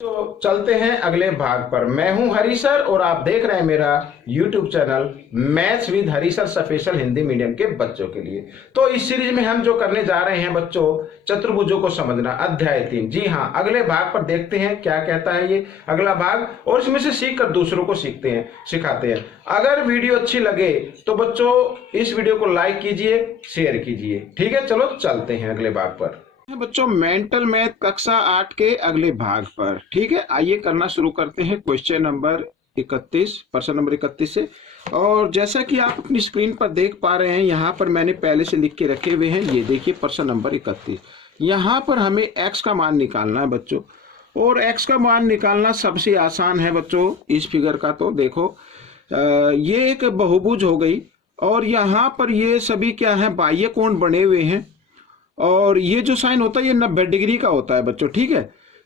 तो चलते हैं अगले भाग पर। मैं हूं हरी सर और आप देख रहे हैं मेरा YouTube channel maths with Hari sir special Hindi medium के बच्चों के लिए। तो इस सीरीज में हम जो करने जा रहे हैं बच्चों, चतुर्भुजों को समझना, अध्याय 3। जी हाँ, अगले भाग पर देखते हैं क्या कहता है ये अगला भाग, और इसमें से सीख कर दूसरों को सिखाते हैं। अगर वीडियो अच्छी लगे तो बच्चों इस वीडियो को लाइक कीजिए, शेयर कीजिए। ठीक है, चलो चलते हैं अगले भाग पर। बच्चों मेंटल मैथ कक्षा 8 के अगले भाग पर। ठीक है, आइए करना शुरू करते हैं क्वेश्चन नंबर 31, प्रश्न नंबर 31 से। और जैसा कि आप अपनी स्क्रीन पर देख पा रहे हैं, यहाँ पर मैंने पहले से लिख के रखे हुए हैं। ये देखिए प्रश्न नंबर 31। यहाँ पर हमें x का मान निकालना है बच्चों, और x का मान निकालना सबसे आसान है बच्चों। इस फिगर का तो देखो, ये एक बहुभुज हो गई, और यहाँ पर ये सभी क्या है, बाह्य कोण बने हुए हैं, और ये जो साइन होता है ये 90 डिग्री का होता है बच्चों। ठीक है,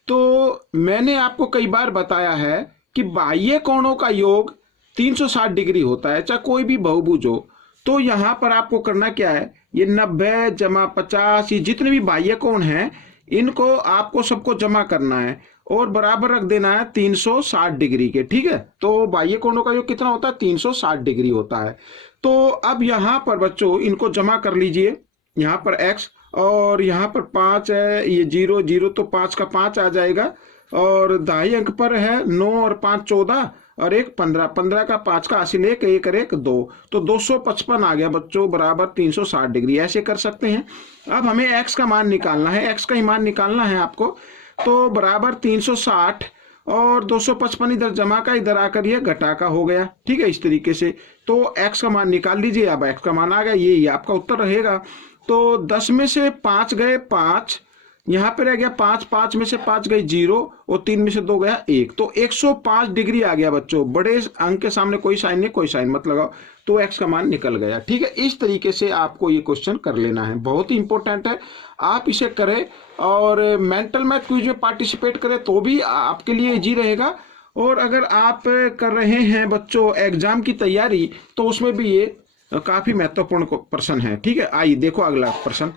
तो मैंने आपको कई बार बताया है कि बाह्य कोणों का योग 360 डिग्री होता है, चाहे कोई भी बहुभुज हो। तो यहाँ पर आपको करना क्या है, ये 90 जमा 50, ये जितने भी बाह्य कोण हैं इनको आपको सबको जमा करना है और बराबर रख देना है 360 डिग्री के। ठीक है, तो बाह्य कोणों का योग कितना होता है, 360 डिग्री होता है। तो अब यहाँ पर बच्चों इनको जमा कर लीजिए। यहाँ पर x और यहाँ पर 5 है, ये 0 0, तो 5 का 5 आ जाएगा, और दाई अंक पर है 9 और 5 14 और 1 15, 15 का 5 का हासिल 1 1 और 1 2, तो 255 आ गया बच्चों, बराबर 360 डिग्री। ऐसे कर सकते हैं। अब हमें x का मान निकालना है, x का ही मान निकालना है आपको। तो बराबर 360 और 255 इधर जमा का, इधर आकर ये घटा का हो गया। ठीक है, इस तरीके से तो x का मान निकाल लीजिए। अब x का मान आ गया, ये आपका उत्तर रहेगा। तो 10 में से 5 गए 5, यहाँ पे रह गया 5, 5 में से 5 गए 0, और 3 में से 2 गया 1, तो 105 डिग्री आ गया बच्चों। बड़े अंक के सामने कोई साइन नहीं, कोई साइन मत लगाओ, तो x का मान निकल गया। ठीक है, इस तरीके से आपको ये क्वेश्चन कर लेना है, बहुत ही इंपॉर्टेंट है। आप इसे करें और मेंटल मैथ क्विज में पार्टिसिपेट करें तो भी आपके लिए इजी रहेगा। और अगर आप कर रहे हैं बच्चों एग्जाम की तैयारी, तो उसमें भी ये काफी महत्वपूर्ण प्रश्न है। ठीक है, आइए देखो अगला प्रश्न।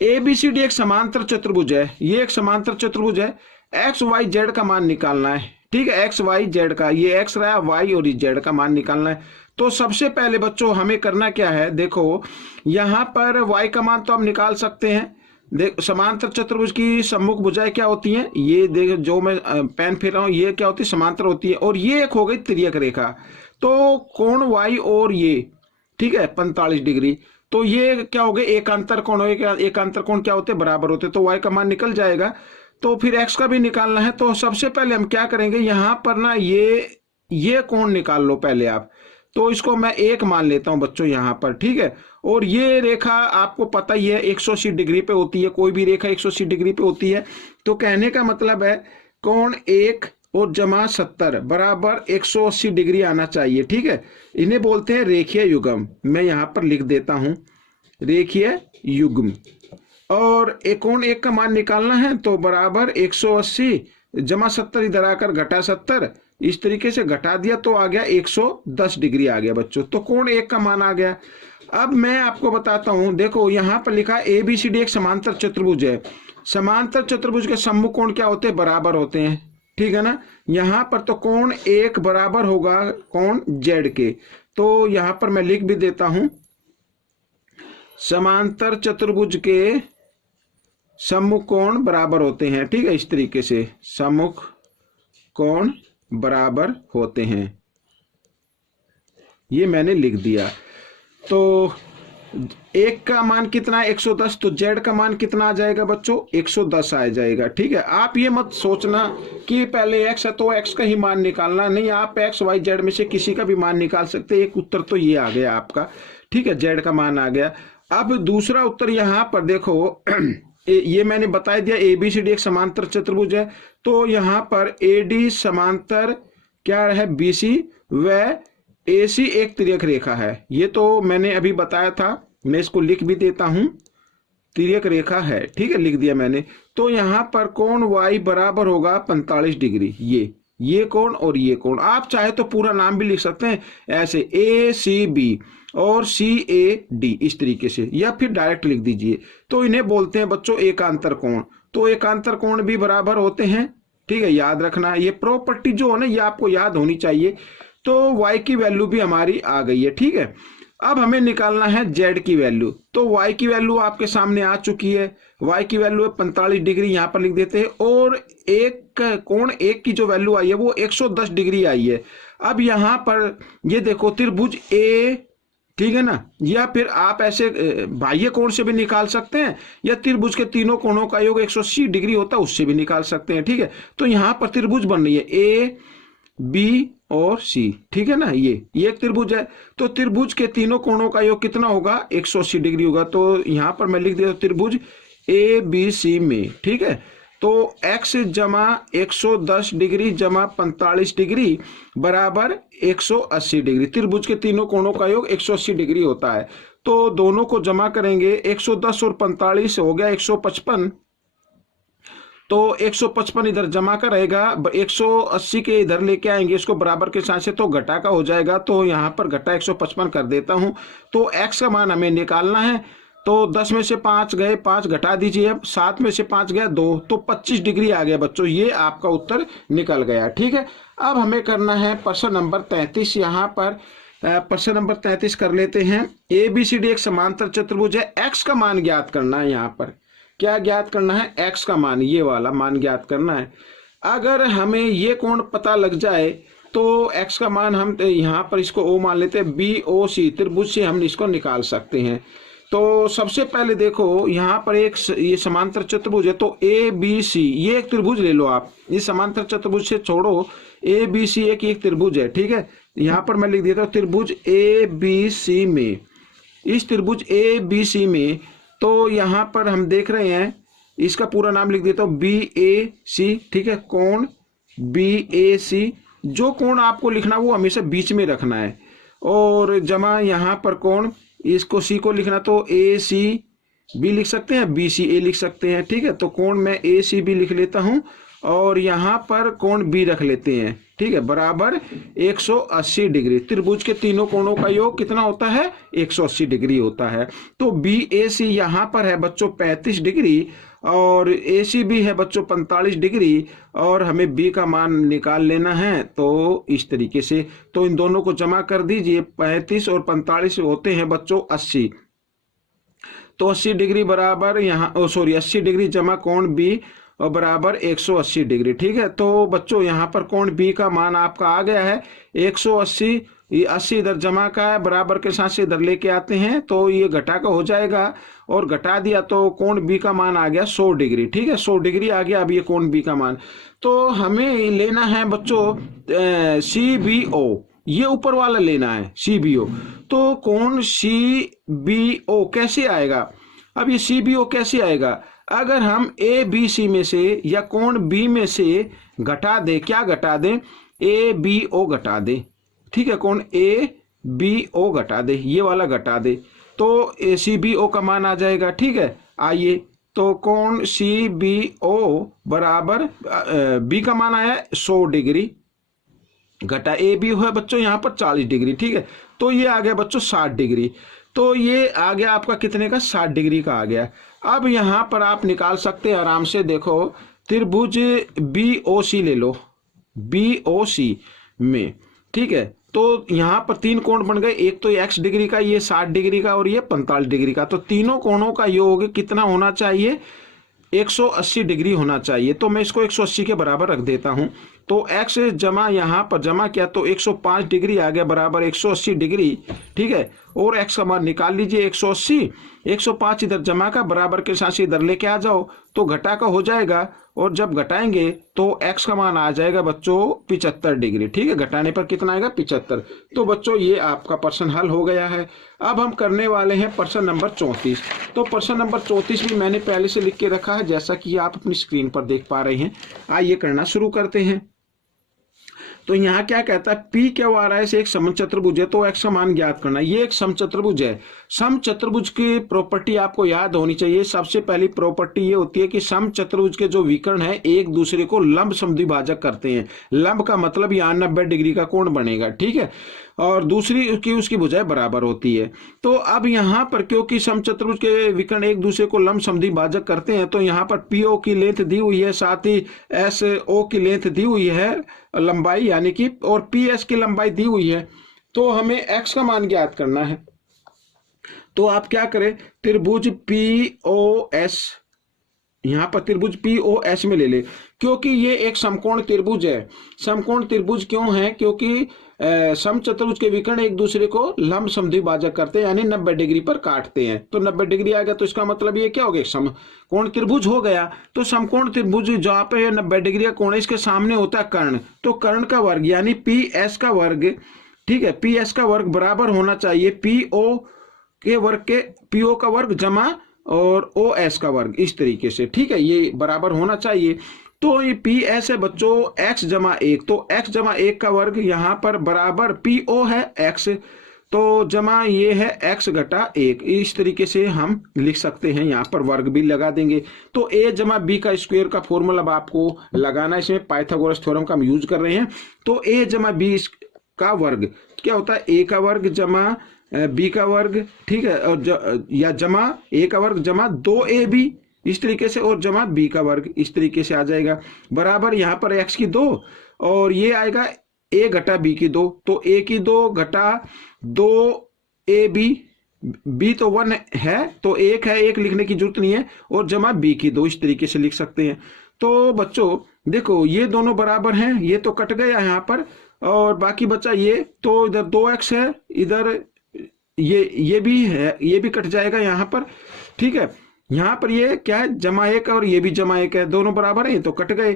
ABCD एक समांतर चतुर्भुज है, ये एक समांतर चतुर्भुज है। एक्स वाई जेड का मान निकालना है। ठीक है, एक्स वाई जेड का, ये एक्स रहा, वाई और जेड का मान निकालना है। तो सबसे पहले बच्चों हमें करना क्या है, देखो यहाँ पर वाई का मान तो हम निकाल सकते हैं। देख, समांतर चतुर्भुज की सम्मुख भुजाएं क्या होती हैं, ये देख जो मैं पेन फेर रहा हूं, ये क्या होती है, समांतर होती है। और ये एक हो गई तिर्यक रेखा, तो कोण y और ये, ठीक है, 45 डिग्री। तो ये क्या हो गए, एकांतर कोण हो गया। एकांतर कोण क्या होते हैं, बराबर होते, तो y का मान निकल जाएगा। तो फिर x का भी निकालना है। तो सबसे पहले हम क्या करेंगे, यहाँ पर ना ये कोण निकाल लो पहले आप। तो इसको मैं 1 मान लेता हूं बच्चों यहाँ पर। ठीक है, और ये रेखा आपको पता ही है 180 डिग्री पे होती है, कोई भी रेखा 180 डिग्री पे होती है। तो कहने का मतलब है कोण 1 और जमा 70 बराबर 180 डिग्री आना चाहिए। ठीक है, इन्हें बोलते हैं रेखीय युग्म। मैं यहाँ पर लिख देता हूं रेखीय युग्म। और एक कोण 1 का मान निकालना है, तो बराबर 180 जमा 70 इधर आकर घटा 70, इस तरीके से घटा दिया तो आ गया 110 डिग्री आ गया बच्चों। तो कोण 1 का मान आ गया। अब मैं आपको बताता हूं, देखो यहाँ पर लिखा है ABCD एक समांतर चतुर्भुज है। समांतर चतुर्भुज के सम्मुख कोण क्या होते हैं, बराबर होते हैं। ठीक है ना, यहाँ पर तो कोण 1 बराबर होगा कोण Z के। तो यहाँ पर मैं लिख भी देता हूं, समांतर चतुर्भुज के सम्मुख कोण बराबर होते हैं। ठीक है, इस तरीके से सम्मुख कोण बराबर होते हैं, ये मैंने लिख दिया। तो 1 का मान कितना है, 110, तो Z का मान कितना आ जाएगा बच्चों, 110 आ जाएगा। ठीक है, आप ये मत सोचना कि पहले x है तो x का ही मान निकालना, नहीं, आप x y z में से किसी का भी मान निकाल सकते हैं। एक उत्तर तो ये आ गया आपका। ठीक है, Z का मान आ गया। अब दूसरा उत्तर यहाँ पर देखो ये मैंने बता दिया ABCD एक समांतर चतुर्भुज है। तो यहाँ पर AD समांतर क्या है BC, व AC एक तिर्यक रेखा है। ये तो मैंने अभी बताया था, मैं इसको लिख भी देता हूं, तिर्यक रेखा है। ठीक है, लिख दिया मैंने। तो यहाँ पर कोण y बराबर होगा 45 डिग्री। ये कोण और ये कोण, आप चाहे तो पूरा नाम भी लिख सकते हैं ऐसे, ACB और CAD इस तरीके से, या फिर डायरेक्ट लिख दीजिए। तो इन्हें बोलते हैं बच्चों एकांतर कोण। तो एकांतर कोण भी बराबर होते हैं ठीक है, याद रखना। ये प्रॉपर्टी जो है ना, ये आपको याद होनी चाहिए। तो y की वैल्यू भी हमारी आ गई है, ठीक है। अब हमें निकालना है z की वैल्यू। तो y की वैल्यू आपके सामने आ चुकी है। y की वैल्यू है 45 डिग्री, यहाँ पर लिख देते हैं। और एक कोण एक की जो वैल्यू आई है वो 110 डिग्री आई है। अब यहाँ पर ये देखो त्रिभुज A, ठीक है ना, या फिर आप ऐसे बाह्य कोण से भी निकाल सकते हैं, या त्रिभुज के तीनों कोणों का योग 180 डिग्री होता है उससे भी निकाल सकते हैं, ठीक है। तो यहाँ पर त्रिभुज बन रही है A, B और C, ठीक है ना। ये एक त्रिभुज है। तो त्रिभुज के तीनों कोणों का योग कितना होगा, 180 डिग्री होगा। तो यहाँ पर मैं लिख देता हूँ त्रिभुज ABC में, ठीक है। तो x जमा 110 डिग्री जमा 45 डिग्री बराबर 180 डिग्री। त्रिभुज के तीनों कोणों का योग 180 डिग्री होता है। तो दोनों को जमा करेंगे, 110 और 45 हो गया 155। तो 155 इधर जमा का रहेगा, 180 के इधर लेके आएंगे इसको बराबर के साथ से, तो घटा का हो जाएगा। तो यहाँ पर घटा 155 कर देता हूँ। तो x का मान हमें निकालना है। तो 10 में से 5 गए, 5 घटा दीजिए। अब 7 में से 5 गया 2, तो 25 डिग्री आ गया बच्चों। ये आपका उत्तर निकल गया, ठीक है। अब हमें करना है प्रश्न नंबर 33। यहाँ पर प्रश्न नंबर 33 कर लेते हैं। ABCD एक समांतर चतुर्भुज है, x का मान ज्ञात करना है। यहाँ पर क्या ज्ञात करना है, x का मान, ये वाला मान ज्ञात करना है। अगर हमें ये कोण पता लग जाए तो x का मान हम यहाँ पर इसको O मान लेते हैं। BOC त्रिभुज से हम इसको निकाल सकते हैं। तो सबसे पहले देखो यहाँ पर एक ये समांतर चतुर्भुज है, तो ABC ये एक त्रिभुज ले लो आप। इस समांतर चतुर्भुज से छोड़ो, ABC एक त्रिभुज है, ठीक है। यहाँ पर मैं लिख देता हूँ त्रिभुज ABC में, इस त्रिभुज ABC में। तो यहाँ पर हम देख रहे हैं, इसका पूरा नाम लिख देता हूँ BAC, ठीक है। कोण BAC, जो कोण आपको लिखना वो हमेशा बीच में रखना है। और जमा यहाँ पर कोण, इसको C को लिखना तो AC भी लिख सकते हैं, BCA लिख सकते हैं, ठीक है। तो कोण मैं AC भी लिख लेता हूँ और यहाँ पर कोण B रख लेते हैं, ठीक है, बराबर 180 डिग्री। त्रिभुज के तीनों कोणों का योग कितना होता है, 180 डिग्री होता है। तो BAC यहाँ पर है बच्चों 35 डिग्री और AC भी है बच्चों 45 डिग्री, और हमें B का मान निकाल लेना है। तो इस तरीके से, तो इन दोनों को जमा कर दीजिए। 35 और 45 होते हैं बच्चों 80। तो 80 डिग्री बराबर यहाँ 80 डिग्री जमा कोण B और बराबर 180 डिग्री, ठीक है। तो बच्चों यहाँ पर कोण B का मान आपका आ गया है 180। ये 80 इधर जमा का है, बराबर के साथ से इधर लेके आते हैं तो ये घटा का हो जाएगा, और घटा दिया तो कोण B का मान आ गया 100 डिग्री, ठीक है। 100 डिग्री आ गया अब ये कोण B का मान। तो हमें लेना है बच्चों CBO, ये ऊपर वाला लेना है CBO। तो कोण CBO कैसे आएगा, अब ये CBO कैसे आएगा, अगर हम ABC में से या कोण B में से घटा दे, क्या घटा दें, ABO घटा दे, ठीक है। कोण ABO घटा दे, ये वाला घटा दे, तो CBO का मान आ जाएगा, ठीक है। आइए, तो कोण CBO बराबर B का मान आया 100 डिग्री, घटा AB है बच्चों यहाँ पर 40 डिग्री, ठीक है। तो ये आ गया बच्चों 60 डिग्री। तो ये आ गया आपका कितने का, 60 डिग्री का आ गया। अब यहाँ पर आप निकाल सकते हैं आराम से। देखो त्रिभुज BOC ले लो, BOC में, ठीक है। तो यहाँ पर 3 कोण बन गए, एक तो x डिग्री का, ये 60 डिग्री का और ये 45 डिग्री का। तो तीनों कोणों का योग कितना होना चाहिए, 180 डिग्री होना चाहिए। तो मैं इसको 180 के बराबर रख देता हूं। तो x जमा यहाँ पर जमा किया तो 105 डिग्री आ गया बराबर 180 डिग्री, ठीक है। और x का मान निकाल लीजिए 180, 105 इधर जमा का बराबर के साथ इधर लेके आ जाओ तो घटा का हो जाएगा, और जब घटाएंगे तो x का मान आ जाएगा बच्चों 75 डिग्री, ठीक है। घटाने पर कितना आएगा, 75। तो बच्चों ये आपका प्रश्न हल हो गया है। अब हम करने वाले हैं प्रश्न नंबर 34। तो प्रश्न नंबर 34 भी मैंने पहले से लिख के रखा है, जैसा कि आप अपनी स्क्रीन पर देख पा रहे हैं। आइए करना शुरू करते हैं। तो यहाँ क्या कहता है, पी क्यू आर एस एक समचतुर्भुज है, तो एक्स का मान ज्ञात करना है। ये एक समचतुर्भुज है। समचतुर्भुज की प्रॉपर्टी आपको याद होनी चाहिए। सबसे पहली प्रॉपर्टी ये होती है कि समचतुर्भुज के जो विकर्ण है एक दूसरे को लंब समद्विभाजक करते हैं। लंब का मतलब यहाँ 90 डिग्री का कोण बनेगा, ठीक है, और दूसरी उसकी भुजाएं बराबर होती है। तो अब यहाँ पर क्योंकि समचतुर्भुज के विकर्ण एक दूसरे को लंब समद्विभाजक करते हैं, तो यहाँ पर पीओ की लेंथ दी हुई है, साथ ही एस ओ की लेंथ दी हुई है, लंबाई यानी कि, और पी एस की लंबाई दी हुई है। तो हमें एक्स का मान ज्ञात करना है। तो आप क्या करें, त्रिभुज पी ओ एस, यहाँ पर त्रिभुज पी ओ एस में ले ले, क्योंकि ये एक समकोण त्रिभुज है। समकोण त्रिभुज क्यों है, क्योंकि समचतुर्भुज के विकर्ण एक दूसरे को लंब समद्विभाजक करते हैं, यानी 90 डिग्री पर काटते हैं। तो 90 डिग्री आ गया, तो इसका मतलब ये क्या हो गया, समकोण त्रिभुज हो गया। तो समकोण त्रिभुज जहाँ पे 90 डिग्री का कोण है, इसके सामने होता है कर्ण, तो कर्ण का वर्ग यानी पी एस का वर्ग, ठीक है, पी एस का वर्ग बराबर होना चाहिए पी ओ के वर्ग के, पी ओ का वर्ग जमा और ओ एस का वर्ग, इस तरीके से, ठीक है, ये बराबर होना चाहिए। तो ये पी एस है बच्चों x जमा 1, तो x जमा 1 का वर्ग यहाँ पर बराबर पी ओ है x, तो जमा ये है x घटा 1, इस तरीके से हम लिख सकते हैं। यहाँ पर वर्ग भी लगा देंगे। तो a जमा b का स्क्वायर का फॉर्मूला आपको लगाना है, इसमें पाइथागोरस थ्योरम का हम यूज कर रहे हैं। तो a जमा b का वर्ग क्या होता है, a का वर्ग जमा b का वर्ग, ठीक है, और या जमा a का वर्ग जमा 2ab, इस तरीके से, और जमा b का वर्ग, इस तरीके से आ जाएगा, बराबर यहाँ पर x की 2 और ये आएगा a घटा b की 2, तो a की 2 घटा 2ab, b तो 1 है, तो 1 है, 1 लिखने की जरूरत नहीं है, और जमा b की 2, इस तरीके से लिख सकते हैं। तो बच्चों देखो ये दोनों बराबर हैं, ये तो कट गया यहाँ पर, और बाकी बचा ये, तो इधर 2x है, इधर ये भी है, ये भी कट जाएगा यहाँ पर, ठीक है। यहाँ पर ये क्या है, जमा 1 और ये भी जमा 1 है, दोनों बराबर है, तो कट गए,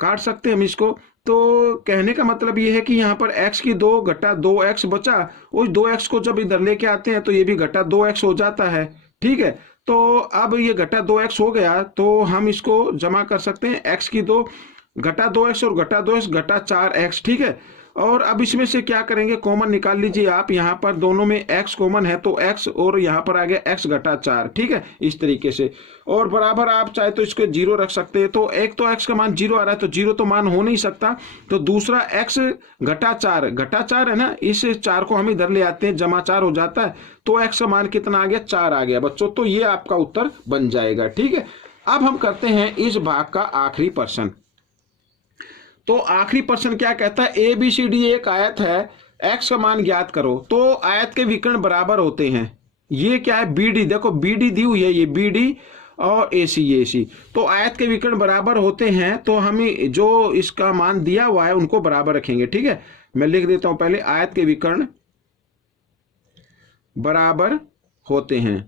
काट सकते हैं हम इसको। तो कहने का मतलब ये है कि यहाँ पर x की 2 घटा 2x बचा, उस 2x को जब इधर लेके आते हैं तो ये भी घटा 2x हो जाता है, ठीक है। तो अब ये घटा 2x हो गया, तो हम इसको जमा कर सकते हैं, x की 2 घटा 2x और घटा 2x घटा 4x, ठीक है। और अब इसमें से क्या करेंगे, कॉमन निकाल लीजिए आप, यहाँ पर दोनों में x कॉमन है, तो x और यहाँ पर आ गया x घटा 4, ठीक है, इस तरीके से। और बराबर आप चाहे तो इसको 0 रख सकते हैं। तो एक तो x का मान 0 आ रहा है, तो 0 तो मान हो नहीं सकता, तो दूसरा x घटा 4 है ना, इस 4 को हम इधर ले आते हैं, जमा 4 हो जाता है, तो x का मान कितना आ गया, 4 आ गया बच्चों। तो ये आपका उत्तर बन जाएगा, ठीक है। अब हम करते हैं इस भाग का आखिरी प्रश्न। तो आखिरी प्रश्न क्या कहता है, ए बी सी डी एक आयत है, x का मान ज्ञात करो। तो आयत के विकर्ण बराबर होते हैं। ये क्या है, बी डी, देखो बी डी दी हुई है, ये बी डी और ए सी, ये सी, तो आयत के विकर्ण बराबर होते हैं, तो हमें जो इसका मान दिया हुआ है उनको बराबर रखेंगे, ठीक है। मैं लिख देता हूं पहले, आयत के विकर्ण बराबर होते हैं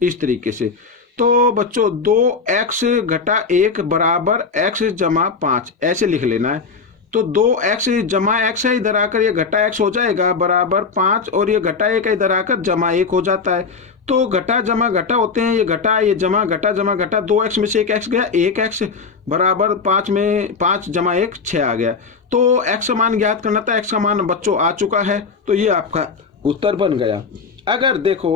इस तरीके से। तो बच्चों 2x घटा 1 बराबर x जमा 5, ऐसे लिख लेना है। तो 2x जमा x है, इधर आकर ये घटा x हो जाएगा, बराबर 5, और ये घटा 1 है, इधर आकर जमा 1 हो जाता है। तो घटा जमा घटा होते हैं, ये घटा ये जमा घटा जमा घटा, 2x में से एक x गया, 1x बराबर 5 में 5 जमा 1 6 आ गया। तो x का मान ज्ञात करना था, x का मान बच्चों आ चुका है, तो ये आपका उत्तर बन गया। अगर देखो,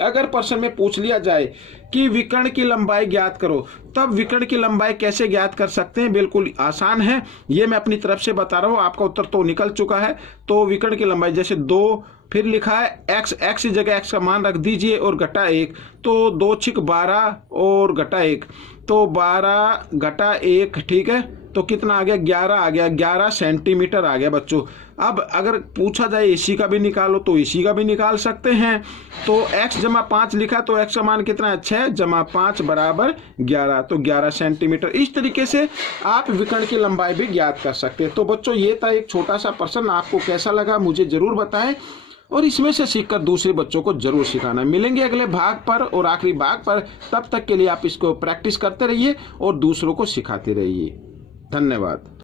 अगर प्रश्न में पूछ लिया जाए कि विकर्ण की लंबाई ज्ञात करो, तब विकर्ण की लंबाई कैसे ज्ञात कर सकते हैं, बिल्कुल आसान है, ये मैं अपनी तरफ से बता रहा हूं, आपका उत्तर तो निकल चुका है। तो विकर्ण की लंबाई जैसे 2, फिर लिखा है x की जगह x का मान रख दीजिए और घटा 1, तो 2 छिक 12 और घटा 1, तो 12 घटा 1, ठीक है, तो कितना आ गया, 11 आ गया, 11 सेंटीमीटर आ गया बच्चों। अब अगर पूछा जाए एसी का भी निकालो, तो एसी का भी निकाल सकते हैं। तो x जमा 5 लिखा, तो x का मान कितना है, 6 जमा 5 बराबर 11, तो 11 सेंटीमीटर। इस तरीके से आप विकर्ण की लंबाई भी ज्ञात कर सकते हैं। तो बच्चों ये था एक छोटा सा प्रश्न, आपको कैसा लगा मुझे जरूर बताएं, और इसमें से सीखकर दूसरे बच्चों को जरूर सिखाना। मिलेंगे अगले भाग पर और आखिरी भाग पर, तब तक के लिए आप इसको प्रैक्टिस करते रहिए और दूसरों को सिखाते रहिए। धन्यवाद।